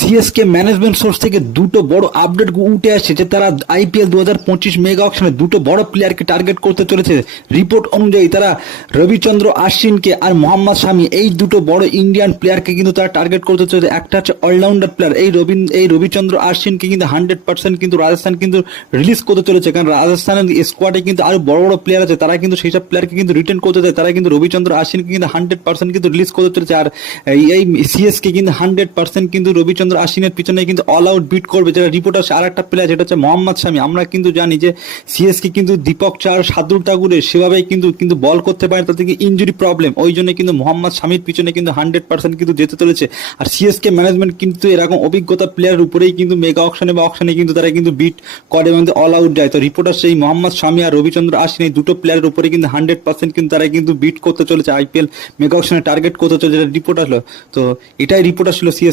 CSK management source থেকে দুটো বড় আপডেট উঠে আসছে যে তারা আইপিএল 2025 মেগা অকশনে দুটো বড় প্লেয়ারকে টার্গেট করতে চলেছে। রিপোর্ট অনুযায়ী তারা রবিচন্দ্র আশ্বিনকে আর মোহাম্মদ শামি এই দুটো বড় ইন্ডিয়ান প্লেয়ারকে কিন্তু তারা টার্গেট করতে চলেছে। একটা হচ্ছে অলরাউন্ডার প্লেয়ার, এই রবিচন্দ্র আশ্বিনকে কিন্তু 100% কিন্তু রাজস্থান কিন্তু রিলিজ করতে চলেছে, কারণ রাজস্থানের স্কোয়াডে কিন্তু আরো বড় বড় প্লেয়ার আছে, তারা কিন্তু সেই সব প্লেয়ারকে কিন্তু রিটেন করতে চায়। তারা কিন্তু রবিচন্দ্র আশ্বিনকে কিন্তু 100% কিন্তু রিলিজ করতে চলেছে। আর এই সিএসকে কিন্তু 100% কিন্তু রবিচন্দ্র আশ্বিনের পিছনে কিন্তু অল আউট বিট করবে। যেটা রিপোর্ট আছে আর একটা প্লেয়ার যেটা হচ্ছে মোহাম্মদ শামি। আমরা কিন্তু জানি যে সিএসকে কিন্তু দীপক চার, শার্দুল ঠাকুরের সেভাবে কিন্তু বল করতে পারে, তার থেকে ইনজুরি প্রবলেম, ওই জন্য কিন্তু মোহাম্মদ শামির পিছনে কিন্তু 100% কিন্তু যেতে চলেছে। আর সিএসকে ম্যানেজমেন্ট কিন্তু এরকম অভিজ্ঞতা প্লেয়ারের উপরেই কিন্তু মেগা অকশনে বা অকশনে কিন্তু তারা কিন্তু বিট করে এবং অল আউট যায়। তো রিপোর্টার সেই মোহাম্মদ শামি আর রবিচন্দ্র আশ্বিন এই দুটো প্লেয়ারের উপরে কিন্তু 100% কিন্তু তারা কিন্তু বিট করতে চলেছে, আইপিএল মেগা অকশনে টার্গেট করতে চলেছে, রিপোর্ট আসলো। তো এটাই রিপোর্ট আসলো সিএস।